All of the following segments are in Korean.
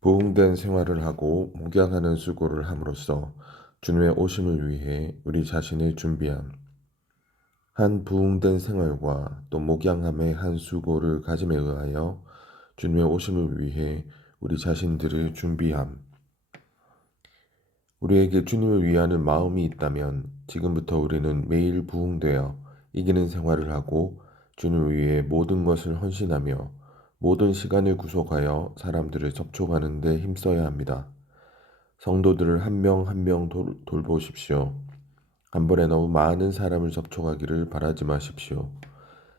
부흥된 생활을 하고 목양하는 수고를 함으로써 주님의 오심을 위해 우리 자신을 준비함. 한 부흥된 생활과 또 목양함의 한 수고를 가짐에 의하여 주님의 오심을 위해 우리 자신들을 준비함. 우리에게 주님을 위하는 마음이 있다면 지금부터 우리는 매일 부흥되어 이기는 생활을 하고 주님을 위해 모든 것을 헌신하며 모든 시간을 구속하여 사람들을 접촉하는 데 힘써야 합니다. 성도들을 한 명 한 명 돌보십시오. 한 번에 너무 많은 사람을 접촉하기를 바라지 마십시오.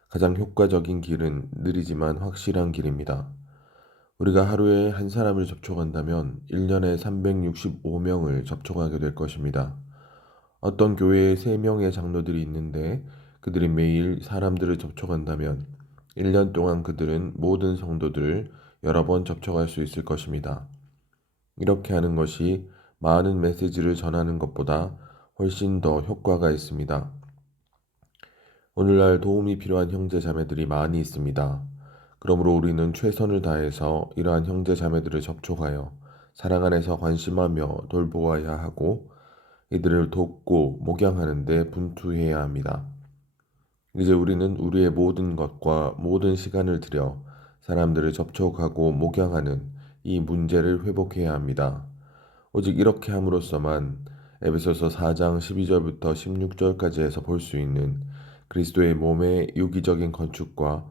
가장 효과적인 길은 느리지만 확실한 길입니다. 우리가 하루에 한 사람을 접촉한다면 1년에 365명을 접촉하게 될 것입니다. 어떤 교회에 3명의 장로들이 있는데 그들이 매일 사람들을 접촉한다면 1년 동안 그들은 모든 성도들을 여러 번 접촉할 수 있을 것입니다. 이렇게 하는 것이 많은 메시지를 전하는 것보다 훨씬 더 효과가 있습니다. 오늘날 도움이 필요한 형제 자매들이 많이 있습니다. 그러므로 우리는 최선을 다해서 이러한 형제 자매들을 접촉하여 사랑 안에서 관심하며 돌보아야 하고 이들을 돕고 목양하는 데 분투해야 합니다. 이제 우리는 우리의 모든 것과 모든 시간을 들여 사람들을 접촉하고 목양하는 이 문제를 회복해야 합니다. 오직 이렇게 함으로써만 에베소서 4장 12절부터 16절까지에서 볼 수 있는 그리스도의 몸의 유기적인 건축과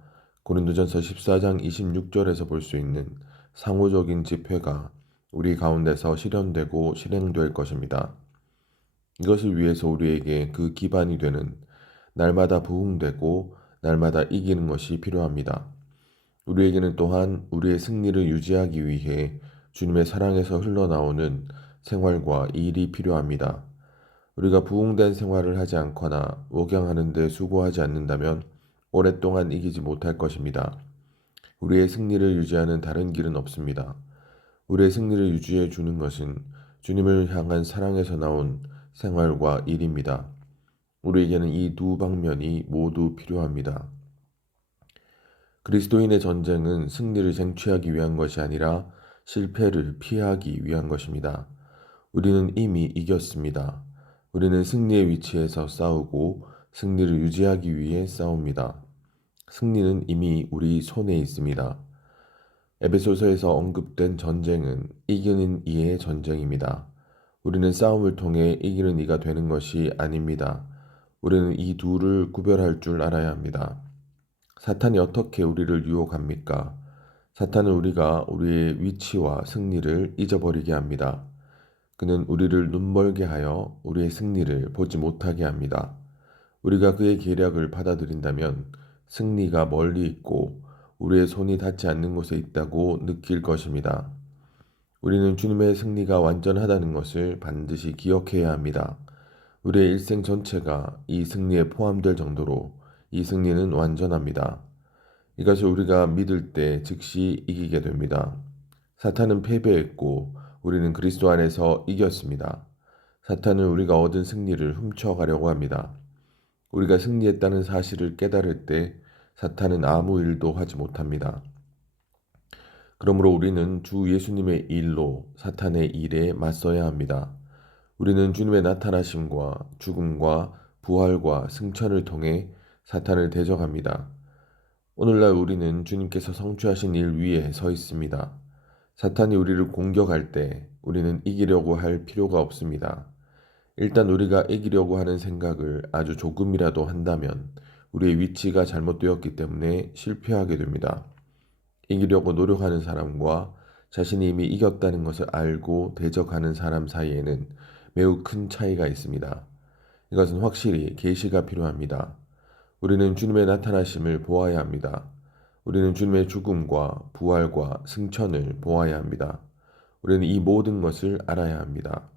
고린도전서 14장 26절에서 볼 수 있는 상호적인 집회가 우리 가운데서 실현되고 실행될 것입니다. 이것을 위해서 우리에게 그 기반이 되는 날마다 부흥되고 날마다 이기는 것이 필요합니다. 우리에게는 또한 우리의 승리를 유지하기 위해 주님의 사랑에서 흘러나오는 생활과 일이 필요합니다. 우리가 부흥된 생활을 하지 않거나 목양하는 데 수고하지 않는다면 오랫동안 이기지 못할 것입니다. 우리의 승리를 유지하는 다른 길은 없습니다. 우리의 승리를 유지해 주는 것은 주님을 향한 사랑에서 나온 생활과 일입니다. 우리에게는 이 두 방면이 모두 필요합니다. 그리스도인의 전쟁은 승리를 쟁취하기 위한 것이 아니라 실패를 피하기 위한 것입니다. 우리는 이미 이겼습니다. 우리는 승리의 위치에서 싸우고 승리를 유지하기 위해 싸웁니다. 승리는 이미 우리 손에 있습니다. 에베소서에서 언급된 전쟁은 이기는 이의 전쟁입니다. 우리는 싸움을 통해 이기는 이가 되는 것이 아닙니다. 우리는 이 둘을 구별할 줄 알아야 합니다. 사탄이 어떻게 우리를 유혹합니까? 사탄은 우리가 우리의 위치와 승리를 잊어버리게 합니다. 그는 우리를 눈멀게 하여 우리의 승리를 보지 못하게 합니다. 우리가 그의 계략을 받아들인다면 승리가 멀리 있고 우리의 손이 닿지 않는 곳에 있다고 느낄 것입니다. 우리는 주님의 승리가 완전하다는 것을 반드시 기억해야 합니다. 우리의 일생 전체가 이 승리에 포함될 정도로 이 승리는 완전합니다. 이것을 우리가 믿을 때 즉시 이기게 됩니다. 사탄은 패배했고 우리는 그리스도 안에서 이겼습니다. 사탄은 우리가 얻은 승리를 훔쳐가려고 합니다. 우리가 승리했다는 사실을 깨달을 때 사탄은 아무 일도 하지 못합니다. 그러므로 우리는 주 예수님의 일로 사탄의 일에 맞서야 합니다. 우리는 주님의 나타나심과 죽음과 부활과 승천을 통해 사탄을 대적합니다. 오늘날 우리는 주님께서 성취하신 일 위에 서 있습니다. 사탄이 우리를 공격할 때 우리는 이기려고 할 필요가 없습니다. 일단 우리가 이기려고 하는 생각을 아주 조금이라도 한다면 우리의 위치가 잘못되었기 때문에 실패하게 됩니다. 이기려고 노력하는 사람과 자신이 이미 이겼다는 것을 알고 대적하는 사람 사이에는 매우 큰 차이가 있습니다. 이것은 확실히 계시가 필요합니다. 우리는 주님의 나타나심을 보아야 합니다. 우리는 주님의 죽음과 부활과 승천을 보아야 합니다. 우리는 이 모든 것을 알아야 합니다.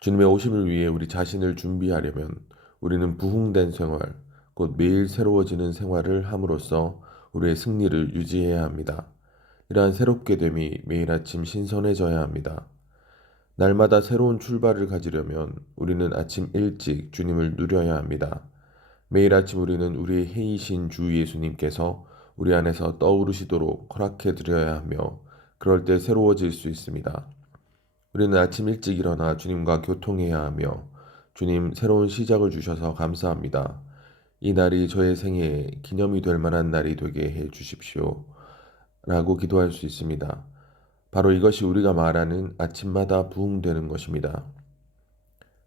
주님의 오심을 위해 우리 자신을 준비하려면 우리는 부흥된 생활, 곧 매일 새로워지는 생활을 함으로써 우리의 승리를 유지해야 합니다. 이러한 새롭게 됨이 매일 아침 신선해져야 합니다. 날마다 새로운 출발을 가지려면 우리는 아침 일찍 주님을 누려야 합니다. 매일 아침 우리는 우리의 해이신 주 예수님께서 우리 안에서 떠오르시도록 허락해 드려야 하며 그럴 때 새로워질 수 있습니다. 우리는 아침 일찍 일어나 주님과 교통해야 하며 주님 새로운 시작을 주셔서 감사합니다. 이 날이 저의 생애에 기념이 될 만한 날이 되게 해 주십시오. 라고 기도할 수 있습니다. 바로 이것이 우리가 말하는 아침마다 부흥되는 것입니다.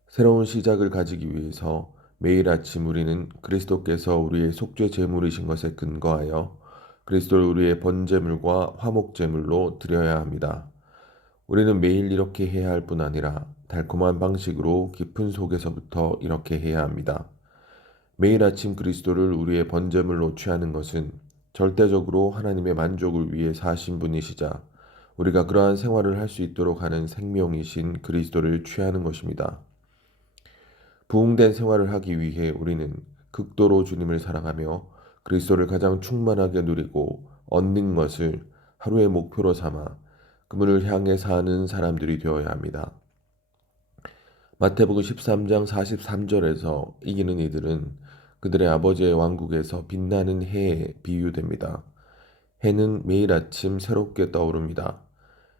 새로운 시작을 가지기 위해서 매일 아침 우리는 그리스도께서 우리의 속죄 제물이신 것에 근거하여 그리스도를 우리의 번제물과 화목제물로 드려야 합니다. 우리는 매일 이렇게 해야 할 뿐 아니라 달콤한 방식으로 깊은 속에서부터 이렇게 해야 합니다. 매일 아침 그리스도를 우리의 번제물로 취하는 것은 절대적으로 하나님의 만족을 위해 사신 분이시자 우리가 그러한 생활을 할 수 있도록 하는 생명이신 그리스도를 취하는 것입니다. 부흥된 생활을 하기 위해 우리는 극도로 주님을 사랑하며 그리스도를 가장 충만하게 누리고 얻는 것을 하루의 목표로 삼아 그분을 향해 사는 사람들이 되어야 합니다. 마태복음 13장 43절에서 이기는 이들은 그들의 아버지의 왕국에서 빛나는 해에 비유됩니다. 해는 매일 아침 새롭게 떠오릅니다.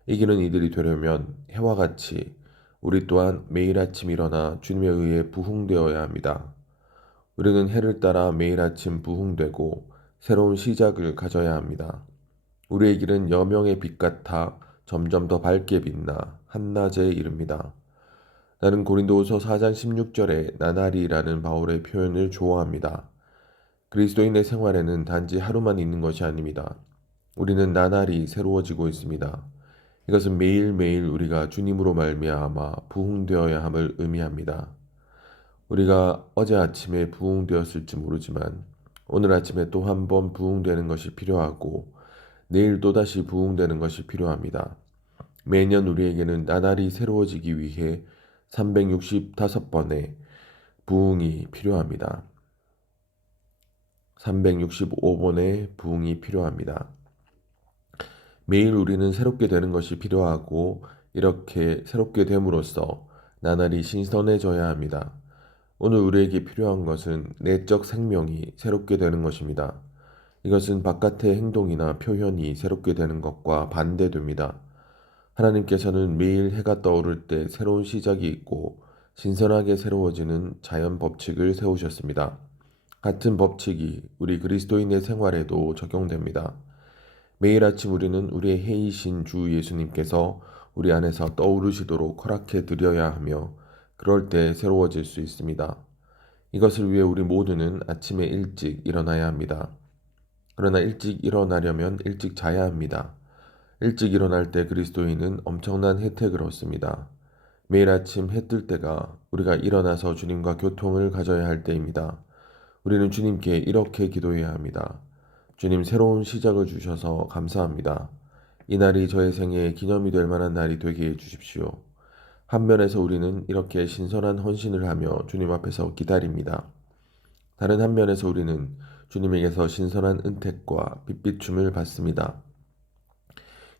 이기는 이들이 되려면 해와 같이 우리 또한 매일 아침 일어나 주님에 의해 부흥되어야 합니다. 우리는 해를 따라 매일 아침 부흥되고 새로운 시작을 가져야 합니다. 우리의 길은 여명의 빛 같아 점점 더 밝게 빛나 한낮에 이릅니다. 나는 고린도후서 4장 16절에 나날이라는 바울의 표현을 좋아합니다. 그리스도인의 생활에는 단지 하루만 있는 것이 아닙니다. 우리는 나날이 새로워지고 있습니다. 이것은 매일매일 우리가 주님으로 말미암아 부흥되어야 함을 의미합니다. 우리가 어제 아침에 부흥되었을지 모르지만 오늘 아침에 또 한 번 부흥되는 것이 필요하고 내일 또다시 부흥되는 것이 필요합니다. 매년 우리에게는 나날이 새로워지기 위해 365번의 부흥이 필요합니다. 365번의 부흥이 필요합니다. 매일 우리는 새롭게 되는 것이 필요하고 이렇게 새롭게 됨으로써 나날이 신선해져야 합니다. 오늘 우리에게 필요한 것은 내적 생명이 새롭게 되는 것입니다. 이것은 바깥의 행동이나 표현이 새롭게 되는 것과 반대됩니다. 하나님께서는 매일 해가 떠오를 때 새로운 시작이 있고 신선하게 새로워지는 자연 법칙을 세우셨습니다. 같은 법칙이 우리 그리스도인의 생활에도 적용됩니다. 매일 아침 우리는 우리의 해이신 주 예수님께서 우리 안에서 떠오르시도록 허락해 드려야 하며 그럴 때 새로워질 수 있습니다. 이것을 위해 우리 모두는 아침에 일찍 일어나야 합니다. 그러나 일찍 일어나려면 일찍 자야 합니다. 일찍 일어날 때 그리스도인은 엄청난 혜택을 얻습니다. 매일 아침 해 뜰 때가 우리가 일어나서 주님과 교통을 가져야 할 때입니다. 우리는 주님께 이렇게 기도해야 합니다. 주님 새로운 시작을 주셔서 감사합니다. 이 날이 저의 생애에 기념이 될 만한 날이 되게 해 주십시오. 한면에서 우리는 이렇게 신선한 헌신을 하며 주님 앞에서 기다립니다. 다른 한면에서 우리는 주님에게서 신선한 은택과 빛비춤을 받습니다.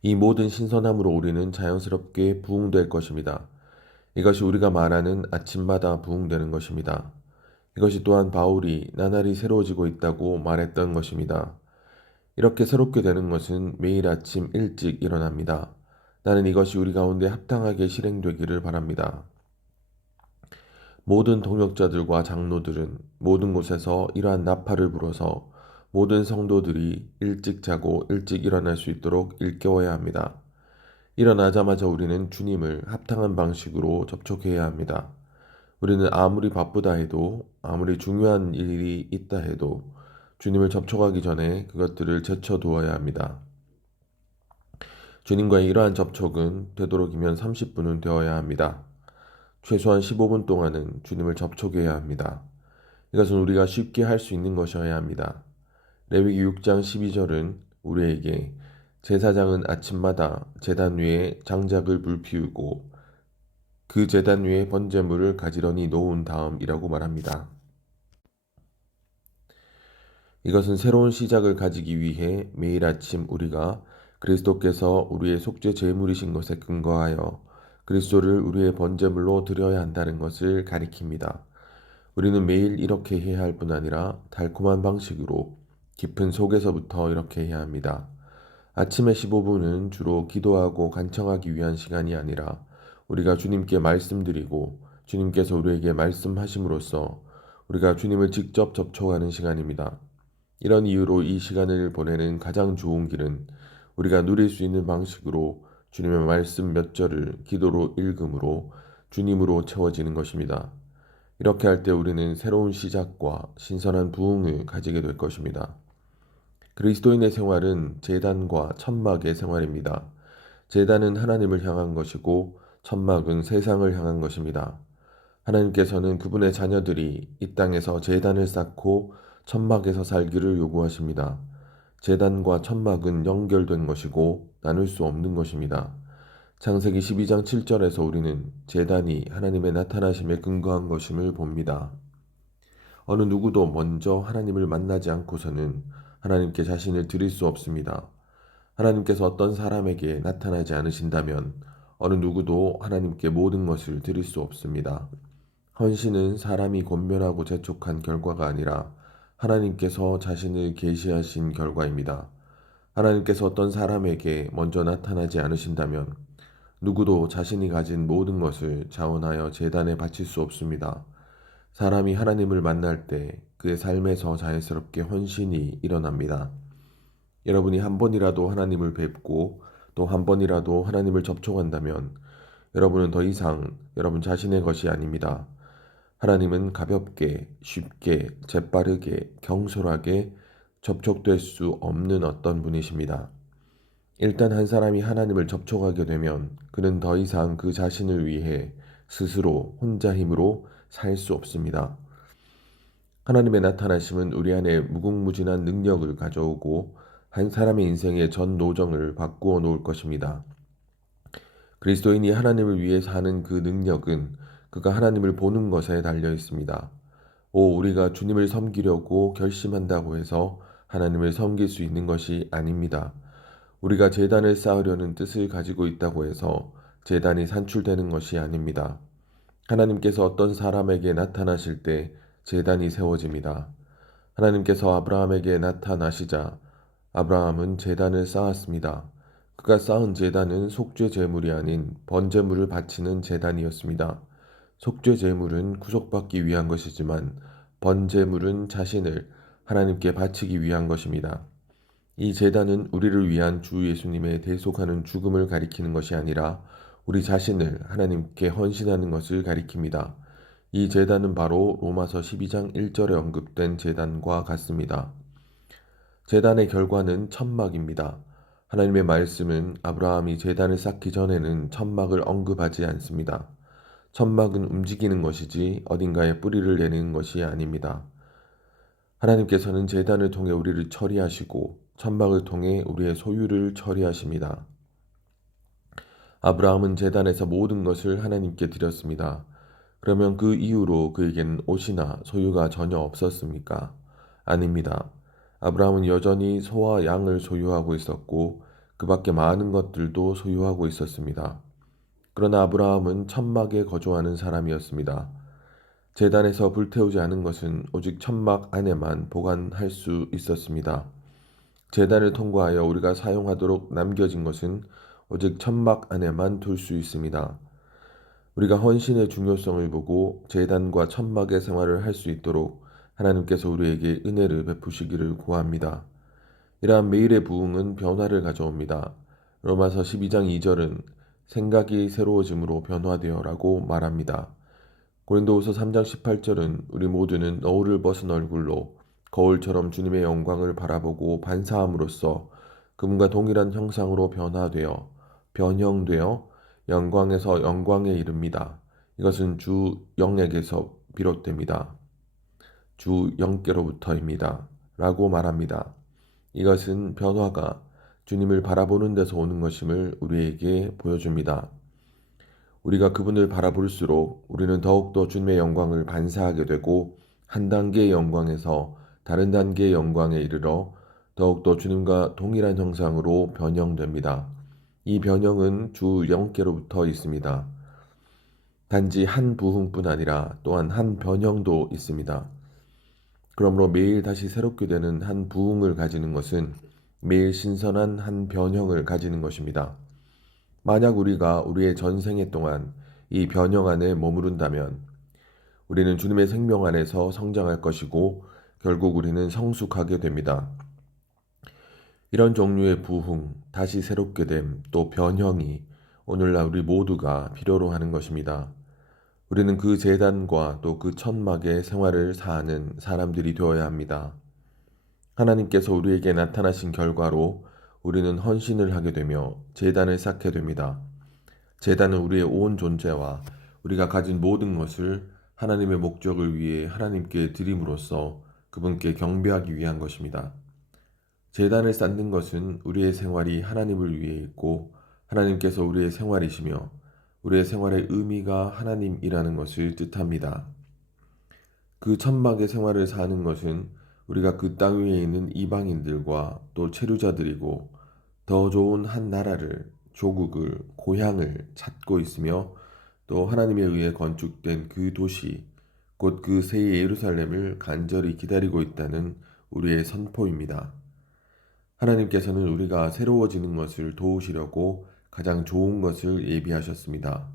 이 모든 신선함으로 우리는 자연스럽게 부흥될 것입니다. 이것이 우리가 말하는 아침마다 부흥되는 것입니다. 이것이 또한 바울이 나날이 새로워지고 있다고 말했던 것입니다. 이렇게 새롭게 되는 것은 매일 아침 일찍 일어납니다. 나는 이것이 우리 가운데 합당하게 실행되기를 바랍니다. 모든 동역자들과 장로들은 모든 곳에서 이러한 나팔을 불어서 모든 성도들이 일찍 자고 일찍 일어날 수 있도록 일깨워야 합니다. 일어나자마자 우리는 주님을 합당한 방식으로 접촉해야 합니다. 우리는 아무리 바쁘다 해도 아무리 중요한 일이 있다 해도 주님을 접촉하기 전에 그것들을 제쳐두어야 합니다. 주님과의 이러한 접촉은 되도록이면 30분은 되어야 합니다. 최소한 15분 동안은 주님을 접촉해야 합니다. 이것은 우리가 쉽게 할 수 있는 것이어야 합니다. 레위기 6장 12절은 우리에게 제사장은 아침마다 제단 위에 장작을 불피우고 그 제단 위에 번제물을 가지런히 놓은 다음이라고 말합니다. 이것은 새로운 시작을 가지기 위해 매일 아침 우리가 그리스도께서 우리의 속죄 제물이신 것에 근거하여 그리스도를 우리의 번제물로 드려야 한다는 것을 가리킵니다. 우리는 매일 이렇게 해야 할 뿐 아니라 달콤한 방식으로 깊은 속에서부터 이렇게 해야 합니다. 아침의 15분은 주로 기도하고 간청하기 위한 시간이 아니라 우리가 주님께 말씀드리고 주님께서 우리에게 말씀하심으로써 우리가 주님을 직접 접촉하는 시간입니다. 이런 이유로 이 시간을 보내는 가장 좋은 길은 우리가 누릴 수 있는 방식으로 주님의 말씀 몇 절을 기도로 읽음으로 주님으로 채워지는 것입니다. 이렇게 할 때 우리는 새로운 시작과 신선한 부흥을 가지게 될 것입니다. 그리스도인의 생활은 제단과 천막의 생활입니다. 제단은 하나님을 향한 것이고 천막은 세상을 향한 것입니다. 하나님께서는 그분의 자녀들이 이 땅에서 제단을 쌓고 천막에서 살기를 요구하십니다. 제단과 천막은 연결된 것이고 나눌 수 없는 것입니다. 창세기 12장 7절에서 우리는 제단이 하나님의 나타나심에 근거한 것임을 봅니다. 어느 누구도 먼저 하나님을 만나지 않고서는 하나님께 자신을 드릴 수 없습니다. 하나님께서 어떤 사람에게 나타나지 않으신다면 어느 누구도 하나님께 모든 것을 드릴 수 없습니다. 헌신은 사람이 권면하고 재촉한 결과가 아니라 하나님께서 자신을 계시하신 결과입니다. 하나님께서 어떤 사람에게 먼저 나타나지 않으신다면 누구도 자신이 가진 모든 것을 자원하여 제단에 바칠 수 없습니다. 사람이 하나님을 만날 때 그의 삶에서 자연스럽게 헌신이 일어납니다. 여러분이 한 번이라도 하나님을 뵙고 또 한 번이라도 하나님을 접촉한다면 여러분은 더 이상 여러분 자신의 것이 아닙니다. 하나님은 가볍게, 쉽게, 재빠르게, 경솔하게 접촉될 수 없는 어떤 분이십니다. 일단 한 사람이 하나님을 접촉하게 되면 그는 더 이상 그 자신을 위해 스스로 혼자 힘으로 살 수 없습니다. 하나님의 나타나심은 우리 안에 무궁무진한 능력을 가져오고 한 사람의 인생의 전 노정을 바꾸어 놓을 것입니다. 그리스도인이 하나님을 위해 사는 그 능력은 그가 하나님을 보는 것에 달려 있습니다. 우리가 주님을 섬기려고 결심한다고 해서 하나님을 섬길 수 있는 것이 아닙니다. 우리가 제단을 쌓으려는 뜻을 가지고 있다고 해서 제단이 산출되는 것이 아닙니다. 하나님께서 어떤 사람에게 나타나실 때 제단이 세워집니다. 하나님께서 아브라함에게 나타나시자 아브라함은 제단을 쌓았습니다. 그가 쌓은 제단은 속죄 제물이 아닌 번제물을 바치는 제단이었습니다. 속죄 제물은 구속받기 위한 것이지만 번제물은 자신을 하나님께 바치기 위한 것입니다. 이 제단은 우리를 위한 주 예수님의 대속하는 죽음을 가리키는 것이 아니라 우리 자신을 하나님께 헌신하는 것을 가리킵니다. 이 제단은 바로 로마서 12장 1절에 언급된 제단과 같습니다. 제단의 결과는 천막입니다. 하나님의 말씀은 아브라함이 제단을 쌓기 전에는 천막을 언급하지 않습니다. 천막은 움직이는 것이지 어딘가에 뿌리를 내리는 것이 아닙니다. 하나님께서는 제단을 통해 우리를 처리하시고 천막을 통해 우리의 소유를 처리하십니다. 아브라함은 제단에서 모든 것을 하나님께 드렸습니다. 그러면 그 이후로 그에게는 옷이나 소유가 전혀 없었습니까? 아닙니다. 아브라함은 여전히 소와 양을 소유하고 있었고 그 밖에 많은 것들도 소유하고 있었습니다. 그러나 아브라함은 천막에 거주하는 사람이었습니다. 제단에서 불태우지 않은 것은 오직 천막 안에만 보관할 수 있었습니다. 제단을 통과하여 우리가 사용하도록 남겨진 것은 오직 천막 안에만 둘 수 있습니다. 우리가 헌신의 중요성을 보고 제단과 천막의 생활을 할 수 있도록 하나님께서 우리에게 은혜를 베푸시기를 구합니다. 이러한 매일의 부흥은 변화를 가져옵니다. 로마서 12장 2절은 생각이 새로워짐으로 변화되어라고 말합니다. 고린도후서 3장 18절은 우리 모두는 너울을 벗은 얼굴로 거울처럼 주님의 영광을 바라보고 반사함으로써 그분과 동일한 형상으로 변형되어 영광에서 영광에 이릅니다. 이것은 주 영에게서 비롯됩니다. 주 영께로부터입니다. 라고 말합니다. 이것은 변화가 주님을 바라보는 데서 오는 것임을 우리에게 보여줍니다. 우리가 그분을 바라볼수록 우리는 더욱더 주님의 영광을 반사하게 되고 한 단계의 영광에서 다른 단계의 영광에 이르러 더욱더 주님과 동일한 형상으로 변형됩니다. 이 변형은 주 영께로부터 있습니다. 단지 한 부흥뿐 아니라 또한 한 변형도 있습니다. 그러므로 매일 다시 새롭게 되는 한 부흥을 가지는 것은 매일 신선한 한 변형을 가지는 것입니다. 만약 우리가 우리의 전생애 동안 이 변형 안에 머무른다면 우리는 주님의 생명 안에서 성장할 것이고 결국 우리는 성숙하게 됩니다. 이런 종류의 부흥, 다시 새롭게 됨, 또 변형이 오늘날 우리 모두가 필요로 하는 것입니다. 우리는 그 제단과 또 그 천막의 생활을 사는 사람들이 되어야 합니다. 하나님께서 우리에게 나타나신 결과로 우리는 헌신을 하게 되며 제단을 쌓게 됩니다. 제단은 우리의 온 존재와 우리가 가진 모든 것을 하나님의 목적을 위해 하나님께 드림으로써 그분께 경배하기 위한 것입니다. 제단을 쌓는 것은 우리의 생활이 하나님을 위해 있고 하나님께서 우리의 생활이시며 우리의 생활의 의미가 하나님이라는 것을 뜻합니다. 그 천막의 생활을 사는 것은 우리가 그 땅 위에 있는 이방인들과 또 체류자들이고 더 좋은 한 나라를, 조국을, 고향을 찾고 있으며 또 하나님에 의해 건축된 그 도시, 곧 그 새 예루살렘을 간절히 기다리고 있다는 우리의 선포입니다. 하나님께서는 우리가 새로워지는 것을 도우시려고 가장 좋은 것을 예비하셨습니다.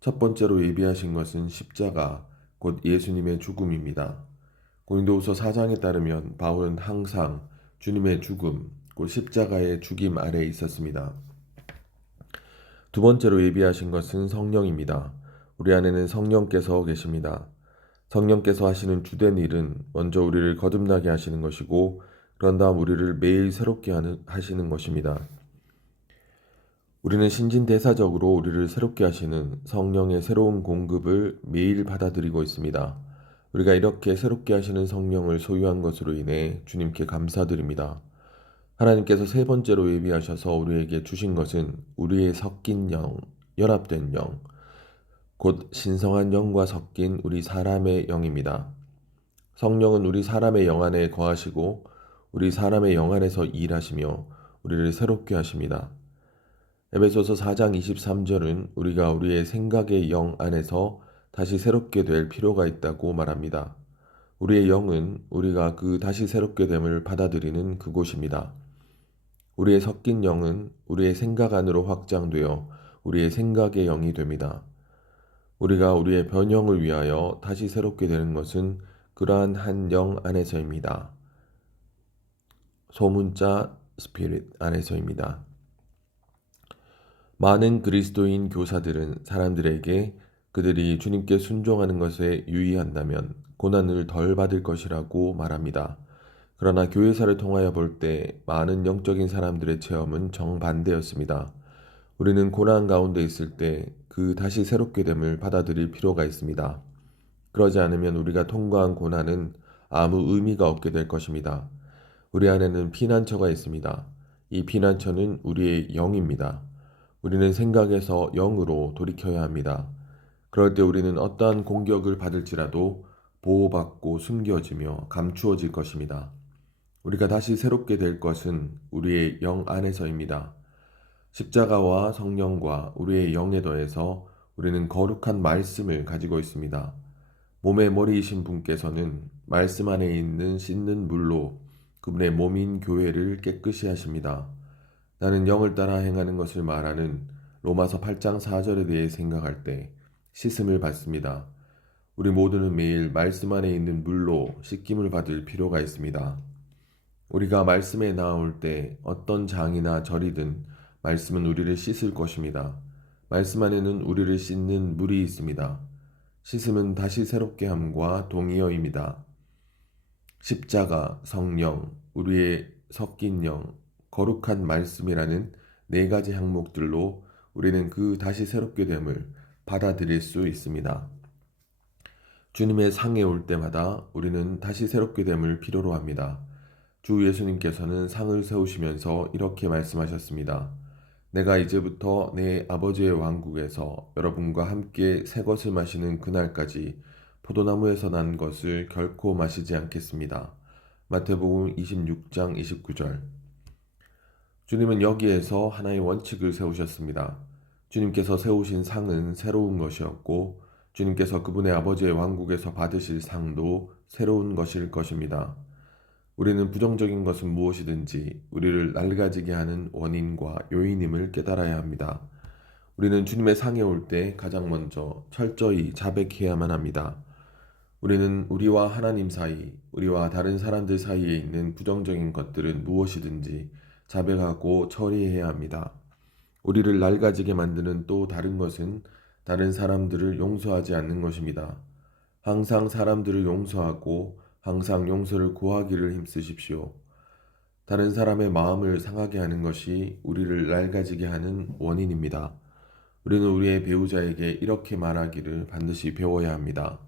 첫 번째로 예비하신 것은 십자가, 곧 예수님의 죽음입니다. 고린도후서 4장에 따르면 바울은 항상 주님의 죽음, 곧 십자가의 죽임 아래에 있었습니다. 두 번째로 예비하신 것은 성령입니다. 우리 안에는 성령께서 계십니다. 성령께서 하시는 주된 일은 먼저 우리를 거듭나게 하시는 것이고 그런 다음 우리를 매일 새롭게 하시는 것입니다. 우리는 신진대사적으로 우리를 새롭게 하시는 성령의 새로운 공급을 매일 받아들이고 있습니다. 우리가 이렇게 새롭게 하시는 성령을 소유한 것으로 인해 주님께 감사드립니다. 하나님께서 세 번째로 예비하셔서 우리에게 주신 것은 우리의 섞인 영, 연합된 영, 곧 신성한 영과 섞인 우리 사람의 영입니다. 성령은 우리 사람의 영 안에 거하시고 우리 사람의 영 안에서 일하시며 우리를 새롭게 하십니다. 에베소서 4장 23절은 우리가 우리의 생각의 영 안에서 다시 새롭게 될 필요가 있다고 말합니다. 우리의 영은 우리가 그 다시 새롭게 됨을 받아들이는 그곳입니다. 우리의 섞인 영은 우리의 생각 안으로 확장되어 우리의 생각의 영이 됩니다. 우리가 우리의 변형을 위하여 다시 새롭게 되는 것은 그러한 한 영 안에서입니다. 소문자 스피릿 안에서입니다. 많은 그리스도인 교사들은 사람들에게 그들이 주님께 순종하는 것에 유의한다면 고난을 덜 받을 것이라고 말합니다. 그러나 교회사를 통하여 볼 때 많은 영적인 사람들의 체험은 정반대였습니다. 우리는 고난 가운데 있을 때 그 다시 새롭게 됨을 받아들일 필요가 있습니다. 그러지 않으면 우리가 통과한 고난은 아무 의미가 없게 될 것입니다. 우리 안에는 피난처가 있습니다. 이 피난처는 우리의 영입니다. 우리는 생각에서 영으로 돌이켜야 합니다. 그럴 때 우리는 어떠한 공격을 받을지라도 보호받고 숨겨지며 감추어질 것입니다. 우리가 다시 새롭게 될 것은 우리의 영 안에서입니다. 십자가와 성령과 우리의 영에 더해서 우리는 거룩한 말씀을 가지고 있습니다. 몸의 머리이신 분께서는 말씀 안에 있는 씻는 물로 그분의 몸인 교회를 깨끗이 하십니다. 나는 영을 따라 행하는 것을 말하는 로마서 8장 4절에 대해 생각할 때 씻음을 받습니다. 우리 모두는 매일 말씀 안에 있는 물로 씻김을 받을 필요가 있습니다. 우리가 말씀에 나아올 때 어떤 장이나 절이든 말씀은 우리를 씻을 것입니다. 말씀 안에는 우리를 씻는 물이 있습니다. 씻음은 다시 새롭게 함과 동의어입니다. 십자가, 성령, 우리의 섞인 영, 거룩한 말씀이라는 네 가지 항목들로 우리는 그 다시 새롭게 됨을 받아들일 수 있습니다. 주님의 상에 올 때마다 우리는 다시 새롭게 됨을 필요로 합니다. 주 예수님께서는 상을 세우시면서 이렇게 말씀하셨습니다. 내가 이제부터 내 아버지의 왕국에서 여러분과 함께 새 것을 마시는 그날까지 포도나무에서 난 것을 결코 마시지 않겠습니다. 마태복음 26장 29절. 주님은 여기에서 하나의 원칙을 세우셨습니다. 주님께서 세우신 상은 새로운 것이었고 주님께서 그분의 아버지의 왕국에서 받으실 상도 새로운 것일 것입니다. 우리는 부정적인 것은 무엇이든지 우리를 낡아지게 하는 원인과 요인임을 깨달아야 합니다. 우리는 주님의 상에 올 때 가장 먼저 철저히 자백해야만 합니다. 우리는 우리와 하나님 사이, 우리와 다른 사람들 사이에 있는 부정적인 것들은 무엇이든지 자백하고 처리해야 합니다. 우리를 낡아지게 만드는 또 다른 것은 다른 사람들을 용서하지 않는 것입니다. 항상 사람들을 용서하고 항상 용서를 구하기를 힘쓰십시오. 다른 사람의 마음을 상하게 하는 것이 우리를 낡아지게 하는 원인입니다. 우리는 우리의 배우자에게 이렇게 말하기를 반드시 배워야 합니다.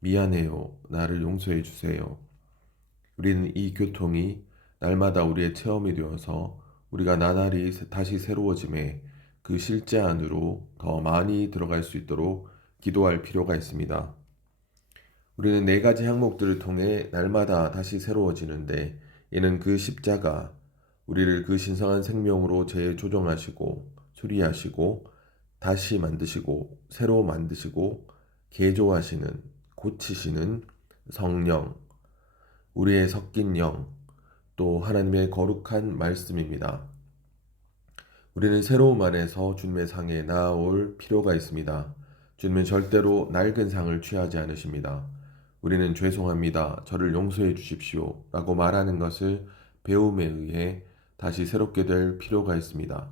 미안해요. 나를 용서해 주세요. 우리는 이 교통이 날마다 우리의 체험이 되어서 우리가 나날이 다시 새로워짐에 그 실제 안으로 더 많이 들어갈 수 있도록 기도할 필요가 있습니다. 우리는 네 가지 항목들을 통해 날마다 다시 새로워지는데 이는 그 십자가, 우리를 그 신성한 생명으로 재조정하시고 수리하시고 다시 만드시고 새로 만드시고 개조하시는 고치시는 성령, 우리의 섞인 영, 또 하나님의 거룩한 말씀입니다. 우리는 새로움 안에서 주님의 상에 나아올 필요가 있습니다. 주님은 절대로 낡은 상을 취하지 않으십니다. 우리는 죄송합니다. 저를 용서해 주십시오. 라고 말하는 것을 배움에 의해 다시 새롭게 될 필요가 있습니다.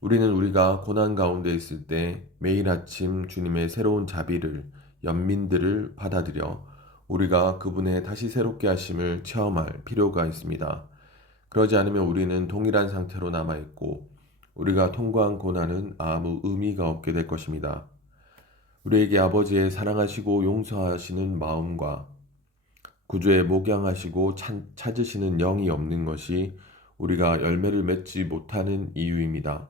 우리는 우리가 고난 가운데 있을 때 매일 아침 주님의 새로운 자비를, 연민들을 받아들여 우리가 그분의 다시 새롭게 하심을 체험할 필요가 있습니다. 그러지 않으면 우리는 동일한 상태로 남아있고 우리가 통과한 고난은 아무 의미가 없게 될 것입니다. 우리에게 아버지의 사랑하시고 용서하시는 마음과 구주의 목양하시고 찾으시는 영이 없는 것이 우리가 열매를 맺지 못하는 이유입니다.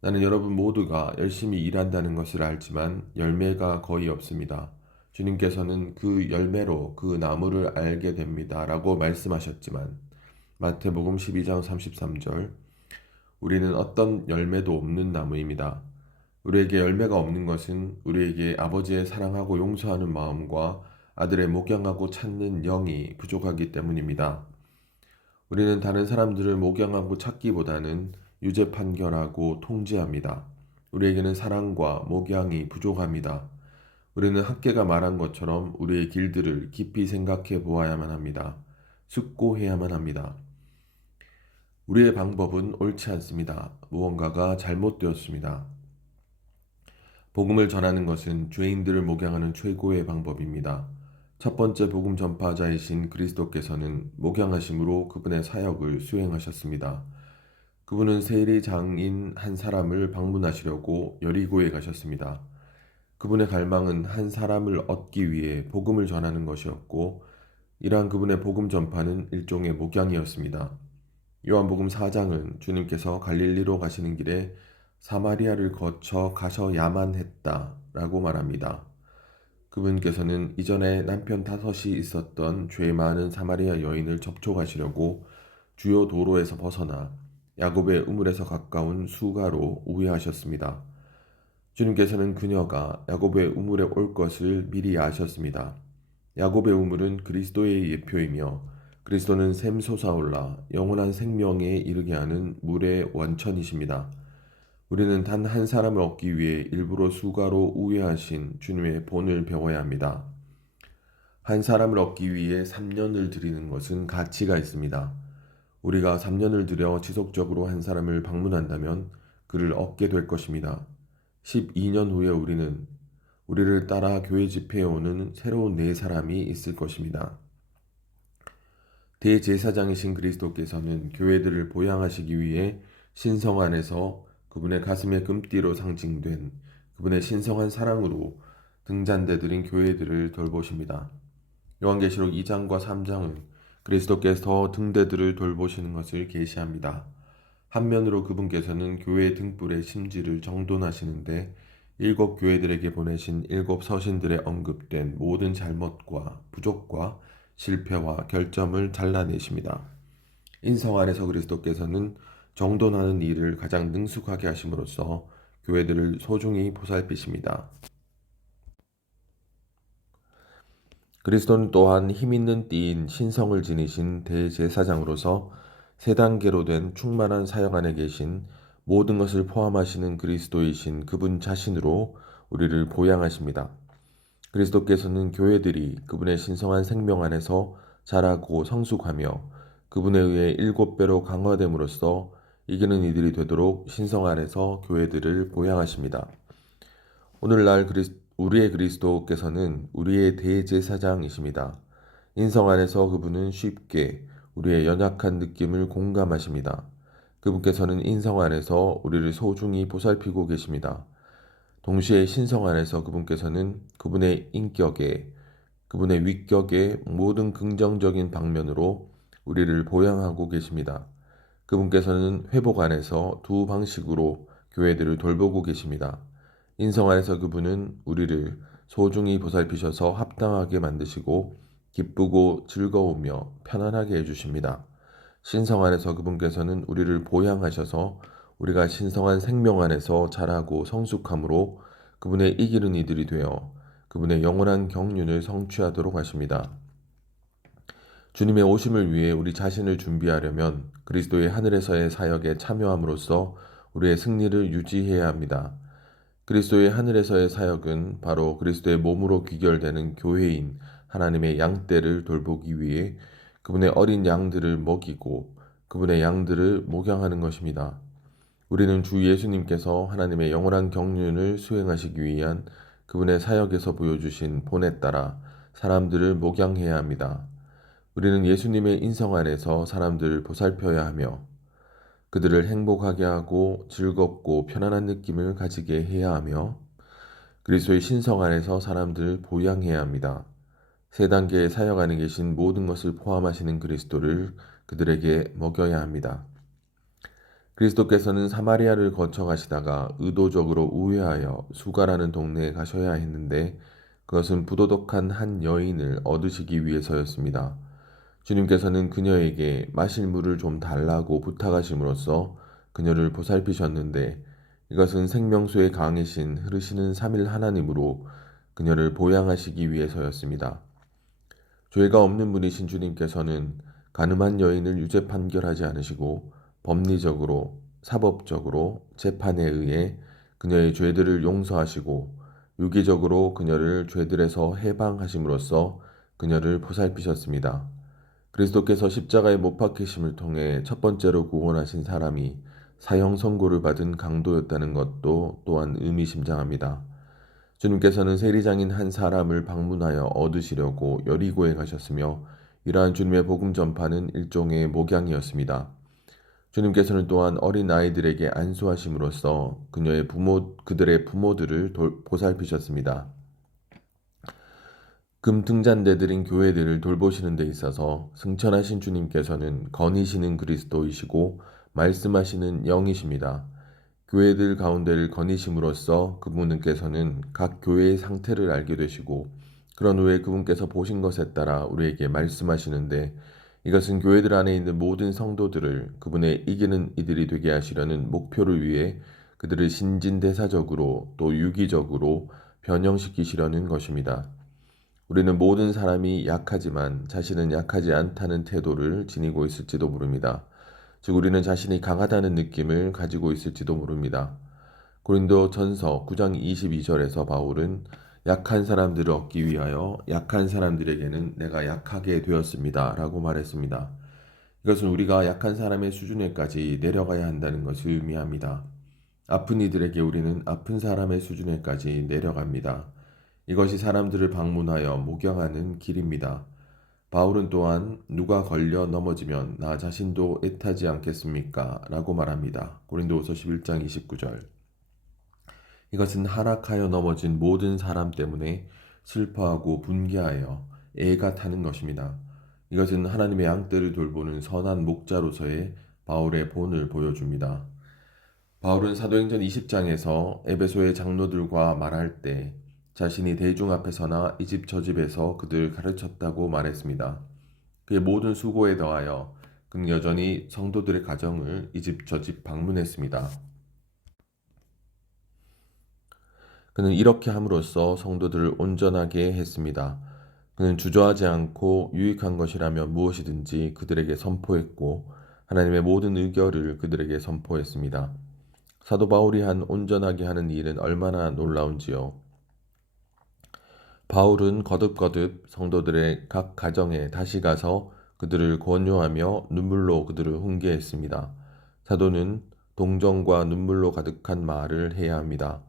나는 여러분 모두가 열심히 일한다는 것을 알지만 열매가 거의 없습니다. 주님께서는 그 열매로 그 나무를 알게 됩니다. 라고 말씀하셨지만 마태복음 12장 33절 우리는 어떤 열매도 없는 나무입니다. 우리에게 열매가 없는 것은 우리에게 아버지의 사랑하고 용서하는 마음과 아들의 목양하고 찾는 영이 부족하기 때문입니다. 우리는 다른 사람들을 목양하고 찾기보다는 유죄 판결하고 통제합니다. 우리에게는 사랑과 목양이 부족합니다. 우리는 학계가 말한 것처럼 우리의 길들을 깊이 생각해 보아야만 합니다. 숙고해야만 합니다. 우리의 방법은 옳지 않습니다. 무언가가 잘못되었습니다. 복음을 전하는 것은 죄인들을 목양하는 최고의 방법입니다. 첫 번째 복음 전파자이신 그리스도께서는 목양하심으로 그분의 사역을 수행하셨습니다. 그분은 세리 장인 한 사람을 방문하시려고 여리고에 가셨습니다. 그분의 갈망은 한 사람을 얻기 위해 복음을 전하는 것이었고 이러한 그분의 복음 전파는 일종의 목양이었습니다. 요한복음 4장은 주님께서 갈릴리로 가시는 길에 사마리아를 거쳐 가셔야만 했다라고 말합니다. 그분께서는 이전에 남편 5이 있었던 죄 많은 사마리아 여인을 접촉하시려고 주요 도로에서 벗어나 야곱의 우물에서 가까운 수가로 우회하셨습니다. 주님께서는 그녀가 야곱의 우물에 올 것을 미리 아셨습니다. 야곱의 우물은 그리스도의 예표이며 그리스도는 샘 솟아올라 영원한 생명에 이르게 하는 물의 원천이십니다. 우리는 단 한 사람을 얻기 위해 일부러 수가로 우회하신 주님의 본을 배워야 합니다. 한 사람을 얻기 위해 3년을 들이는 것은 가치가 있습니다. 우리가 3년을 들여 지속적으로 한 사람을 방문한다면 그를 얻게 될 것입니다. 12년 후에 우리를 따라 교회 집회에 오는 새로운 4사람이 있을 것입니다. 대제사장이신 그리스도께서는 교회들을 보양하시기 위해 신성 안에서 그분의 가슴의 금띠로 상징된 그분의 신성한 사랑으로 등잔대들인 교회들을 돌보십니다. 요한계시록 2장과 3장은 그리스도께서 등대들을 돌보시는 것을 계시합니다. 한면으로 그분께서는 교회의 등불의 심지를 정돈하시는데 7 교회들에게 보내신 7 서신들에 언급된 모든 잘못과 부족과 실패와 결점을 잘라내십니다. 인성 안에서 그리스도께서는 정돈하는 일을 가장 능숙하게 하심으로써 교회들을 소중히 보살피십니다. 그리스도는 또한 힘있는 띠인 신성을 지니신 대제사장으로서 세 단계로 된 충만한 사역 안에 계신 모든 것을 포함하시는 그리스도이신 그분 자신으로 우리를 보양하십니다. 그리스도께서는 교회들이 그분의 신성한 생명 안에서 자라고 성숙하며 그분에 의해 7배로 강화됨으로써 이기는 이들이 되도록 신성 안에서 교회들을 보양하십니다. 오늘날 우리의 그리스도께서는 우리의 대제사장이십니다. 인성 안에서 그분은 쉽게 우리의 연약한 느낌을 공감하십니다. 그분께서는 인성 안에서 우리를 소중히 보살피고 계십니다. 동시에 신성 안에서 그분께서는 그분의 인격에, 그분의 위격의 모든 긍정적인 방면으로 우리를 보양하고 계십니다. 그분께서는 회복 안에서 두 방식으로 교회들을 돌보고 계십니다. 인성 안에서 그분은 우리를 소중히 보살피셔서 합당하게 만드시고 기쁘고 즐거우며 편안하게 해주십니다. 신성 안에서 그분께서는 우리를 보양하셔서 우리가 신성한 생명 안에서 자라고 성숙함으로 그분의 이기는 이들이 되어 그분의 영원한 경륜을 성취하도록 하십니다. 주님의 오심을 위해 우리 자신을 준비하려면 그리스도의 하늘에서의 사역에 참여함으로써 우리의 승리를 유지해야 합니다. 그리스도의 하늘에서의 사역은 바로 그리스도의 몸으로 귀결되는 교회인 하나님의 양떼를 돌보기 위해 그분의 어린 양들을 먹이고 그분의 양들을 목양하는 것입니다. 우리는 주 예수님께서 하나님의 영원한 경륜을 수행하시기 위한 그분의 사역에서 보여주신 본에 따라 사람들을 목양해야 합니다. 우리는 예수님의 인성 안에서 사람들을 보살펴야 하며 그들을 행복하게 하고 즐겁고 편안한 느낌을 가지게 해야 하며 그리스도의 신성 안에서 사람들을 보양해야 합니다. 세 단계의 사역 안에 계신 모든 것을 포함하시는 그리스도를 그들에게 먹여야 합니다. 그리스도께서는 사마리아를 거쳐 가시다가 의도적으로 우회하여 수가라는 동네에 가셔야 했는데 그것은 부도덕한 한 여인을 얻으시기 위해서였습니다. 주님께서는 그녀에게 마실 물을 좀 달라고 부탁하심으로써 그녀를 보살피셨는데 이것은 생명수의 강이신 흐르시는 삼일 하나님으로 그녀를 보양하시기 위해서였습니다. 죄가 없는 분이신 주님께서는 가늠한 여인을 유죄 판결하지 않으시고 법리적으로, 사법적으로 재판에 의해 그녀의 죄들을 용서하시고 유기적으로 그녀를 죄들에서 해방하심으로써 그녀를 보살피셨습니다. 그리스도께서 십자가의 못 박히심을 통해 첫 번째로 구원하신 사람이 사형 선고를 받은 강도였다는 것도 또한 의미심장합니다. 주님께서는 세리장인 한 사람을 방문하여 얻으시려고 여리고에 가셨으며 이러한 주님의 복음 전파는 일종의 목양이었습니다. 주님께서는 또한 어린 아이들에게 안수하심으로써 그들의 부모들을 보살피셨습니다. 금등잔대들인 교회들을 돌보시는 데 있어서 승천하신 주님께서는 거니시는 그리스도이시고 말씀하시는 영이십니다. 교회들 가운데를 거니심으로써 그분께서는 각 교회의 상태를 알게 되시고 그런 후에 그분께서 보신 것에 따라 우리에게 말씀하시는데 이것은 교회들 안에 있는 모든 성도들을 그분의 이기는 이들이 되게 하시려는 목표를 위해 그들을 신진대사적으로 또 유기적으로 변형시키시려는 것입니다. 우리는 모든 사람이 약하지만 자신은 약하지 않다는 태도를 지니고 있을지도 모릅니다. 즉 우리는 자신이 강하다는 느낌을 가지고 있을지도 모릅니다. 고린도 전서 9장 22절에서 바울은 약한 사람들을 얻기 위하여 약한 사람들에게는 내가 약하게 되었습니다. 라고 말했습니다. 이것은 우리가 약한 사람의 수준에까지 내려가야 한다는 것을 의미합니다. 아픈 이들에게 우리는 아픈 사람의 수준에까지 내려갑니다. 이것이 사람들을 방문하여 목양하는 길입니다. 바울은 또한 누가 걸려 넘어지면 나 자신도 애타지 않겠습니까? 라고 말합니다. 고린도후서 11장 29절. 이것은 하락하여 넘어진 모든 사람 때문에 슬퍼하고 분개하여 애가 타는 것입니다. 이것은 하나님의 양떼를 돌보는 선한 목자로서의 바울의 본을 보여줍니다. 바울은 사도행전 20장에서 에베소의 장로들과 말할 때 자신이 대중 앞에서나 이 집 저 집에서 그들 가르쳤다고 말했습니다. 그의 모든 수고에 더하여 그는 여전히 성도들의 가정을 이 집 저 집 방문했습니다. 그는 이렇게 함으로써 성도들을 온전하게 했습니다. 그는 주저하지 않고 유익한 것이라면 무엇이든지 그들에게 선포했고 하나님의 모든 의결을 그들에게 선포했습니다. 사도 바울이 한 온전하게 하는 일은 얼마나 놀라운지요. 바울은 거듭거듭 성도들의 각 가정에 다시 가서 그들을 권유하며 눈물로 그들을 훈계했습니다. 사도는 동정과 눈물로 가득한 말을 해야 합니다.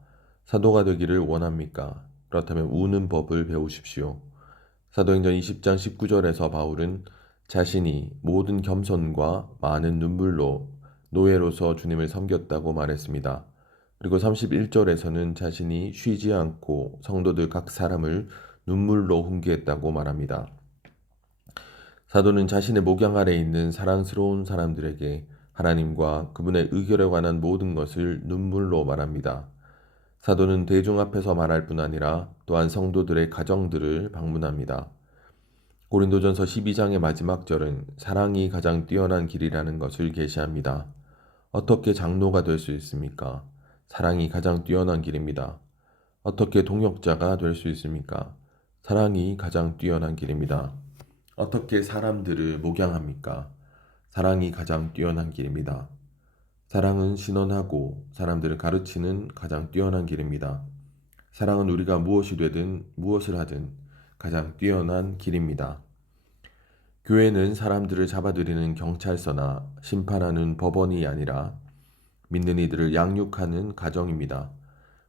사도가 되기를 원합니까? 그렇다면 우는 법을 배우십시오. 사도행전 20장 19절에서 바울은 자신이 모든 겸손과 많은 눈물로 노예로서 주님을 섬겼다고 말했습니다. 그리고 31절에서는 자신이 쉬지 않고 성도들 각 사람을 눈물로 훈계했다고 말합니다. 사도는 자신의 목양 아래 있는 사랑스러운 사람들에게 하나님과 그분의 의결에 관한 모든 것을 눈물로 말합니다. 사도는 대중 앞에서 말할 뿐 아니라 또한 성도들의 가정들을 방문합니다. 고린도전서 12장의 마지막 절은 사랑이 가장 뛰어난 길이라는 것을 계시합니다. 어떻게 장로가 될 수 있습니까? 사랑이 가장 뛰어난 길입니다. 어떻게 동역자가 될 수 있습니까? 사랑이 가장 뛰어난 길입니다. 어떻게 사람들을 목양합니까? 사랑이 가장 뛰어난 길입니다. 사랑은 신원하고 사람들을 가르치는 가장 뛰어난 길입니다. 사랑은 우리가 무엇이 되든 무엇을 하든 가장 뛰어난 길입니다. 교회는 사람들을 잡아들이는 경찰서나 심판하는 법원이 아니라 믿는 이들을 양육하는 가정입니다.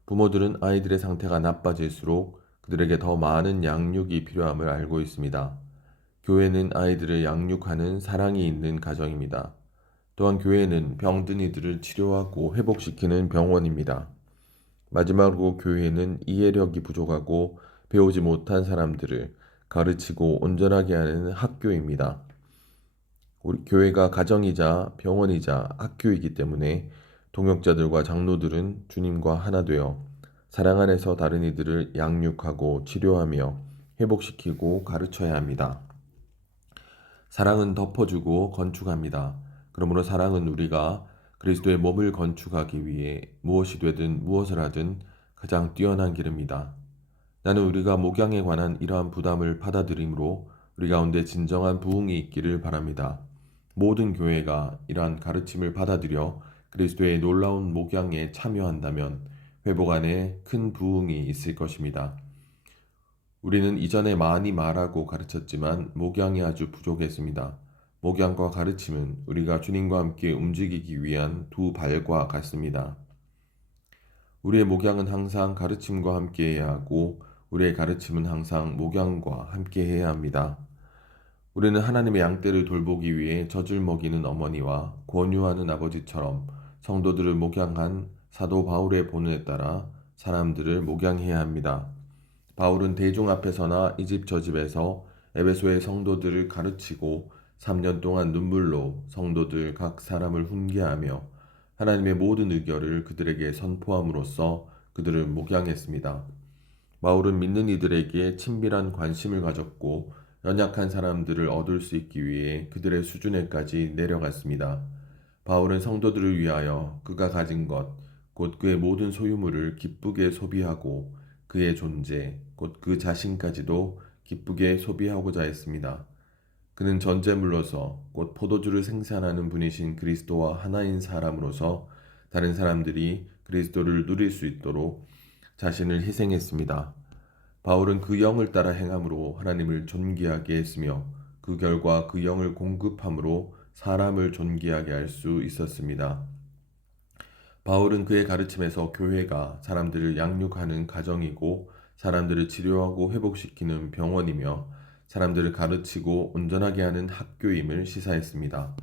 부모들은 아이들의 상태가 나빠질수록 그들에게 더 많은 양육이 필요함을 알고 있습니다. 교회는 아이들을 양육하는 사랑이 있는 가정입니다. 또한 교회는 병든 이들을 치료하고 회복시키는 병원입니다. 마지막으로 교회는 이해력이 부족하고 배우지 못한 사람들을 가르치고 온전하게 하는 학교입니다. 우리 교회가 가정이자 병원이자 학교이기 때문에 동역자들과 장로들은 주님과 하나 되어 사랑 안에서 다른 이들을 양육하고 치료하며 회복시키고 가르쳐야 합니다. 사랑은 덮어주고 건축합니다. 그러므로 사랑은 우리가 그리스도의 몸을 건축하기 위해 무엇이 되든 무엇을 하든 가장 뛰어난 길입니다. 나는 우리가 목양에 관한 이러한 부담을 받아들임으로 우리 가운데 진정한 부흥이 있기를 바랍니다. 모든 교회가 이러한 가르침을 받아들여 그리스도의 놀라운 목양에 참여한다면 회복 안에 큰 부흥이 있을 것입니다. 우리는 이전에 많이 말하고 가르쳤지만 목양이 아주 부족했습니다. 목양과 가르침은 우리가 주님과 함께 움직이기 위한 두 발과 같습니다. 우리의 목양은 항상 가르침과 함께 해야 하고 우리의 가르침은 항상 목양과 함께 해야 합니다. 우리는 하나님의 양떼를 돌보기 위해 젖을 먹이는 어머니와 권유하는 아버지처럼 성도들을 목양한 사도 바울의 본에 따라 사람들을 목양해야 합니다. 바울은 대중 앞에서나 이 집 저 집에서 에베소의 성도들을 가르치고 3년 동안 눈물로 성도들 각 사람을 훈계하며 하나님의 모든 의결을 그들에게 선포함으로써 그들을 목양했습니다. 바울은 믿는 이들에게 친밀한 관심을 가졌고 연약한 사람들을 얻을 수 있기 위해 그들의 수준에까지 내려갔습니다. 바울은 성도들을 위하여 그가 가진 것, 곧 그의 모든 소유물을 기쁘게 소비하고 그의 존재, 곧 그 자신까지도 기쁘게 소비하고자 했습니다. 그는 전제물로서 곧 포도주를 생산하는 분이신 그리스도와 하나인 사람으로서 다른 사람들이 그리스도를 누릴 수 있도록 자신을 희생했습니다. 바울은 그 영을 따라 행함으로 하나님을 존귀하게 했으며 그 결과 그 영을 공급함으로 사람을 존귀하게 할 수 있었습니다. 바울은 그의 가르침에서 교회가 사람들을 양육하는 가정이고 사람들을 치료하고 회복시키는 병원이며 사람들을 가르치고 온전하게 하는 학교임을 시사했습니다.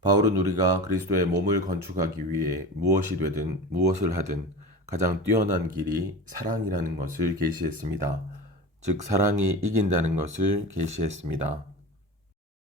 바울은 우리가 그리스도의 몸을 건축하기 위해 무엇이 되든 무엇을 하든 가장 뛰어난 길이 사랑이라는 것을 계시했습니다. 즉 사랑이 이긴다는 것을 계시했습니다.